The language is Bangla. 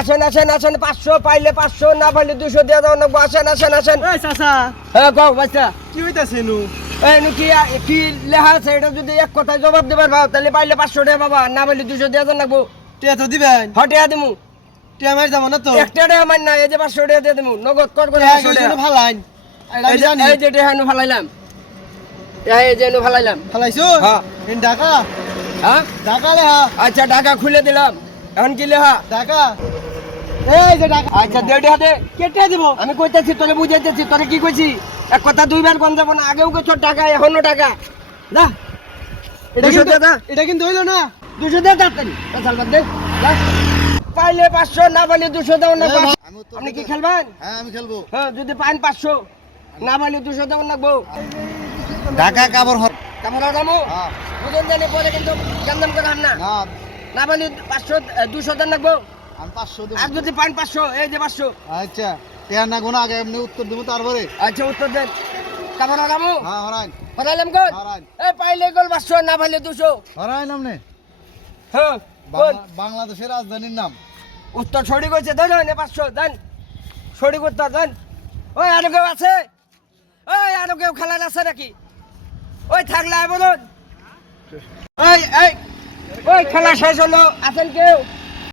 আসেন আসেন আসেন 500 পাইলে 500 না পাইলে 200 দিয়ে দাও না আসেন আসেন আসেন এই চাচা হ্যাঁ কও বাচ্চা কি হইতাছে নু এই নু কি লেখা আছে এটা যদি এক কথায় জবাব দিবার ভাও তাহলে পাইলে 500 টাকা বাবা না পাইলে 200 দিয়ে দাও নাকবো টিয়া তো দিবেন হটিয়া দিমু টিয়া মার যাব না তো একটা টাকা মান না এই যে 500 টাকা দিয়ে দিমু নগদ কর করে 500 টাকা ফালাইন এই যে টেহানু ফালাইলাম এই যে নু ফালাইলাম ফালাইছো হ্যাঁ ইন ঢাকা হ্যাঁ ঢাকা লেহা আচ্ছা টাকা খুলে দিলাম এখন কি লেখা ঢাকা এই যে ঢাকা আচ্ছা দে টাকা দে কেটে দিব আমি কইতেছি তোরে বুঝাইতেছি তোরে কি কইছি এক কথা দুইবার কোন যাব না আগেও কইছ টাকা এখনো টাকা না এটা 200 কিন্তু দে দা এটা কিন্তু হইলো না 200 দে তাড়াতাড়ি চল বাদ দে যা। পাইলে 500 না পাইলে 200 দাও না আপনি কি খেলবেন হ্যাঁ আমি খেলবো হ্যাঁ যদি পাইন 500 না পাইলে 200 দাও নাকবো ঢাকা কাবর হর কামরা দামু হ্যাঁ বুঝেন জানি পরে কিন্তু গন্ধম করে না না না পাইলে 500 200 দাও নাকবো আমি 500 দেব আর যদি পাইন 500 এই যে 500 আচ্ছা টিয়া না গোনা আগে এমনি উত্তর দেব তারপরে আচ্ছা উত্তর দেন কামরা দামু হ্যাঁ হরাইন হরাইলাম কোন হরাইন এই পাইলে গোল 500 না পাইলে 200 হরাইন আমনে হ্যাঁ কোন বাংলাদেশের রাজধানীর নাম উত্তর সঠিক হয়েছে দেন না 500 দেন সঠিক উত্তর দেন ওই আরো কেউ আছে ওই আরো কেউ খেলার আছে নাকি ওই থাকলে বলুন এই এই ওই খেলা শেষ হলো আছেন কেউ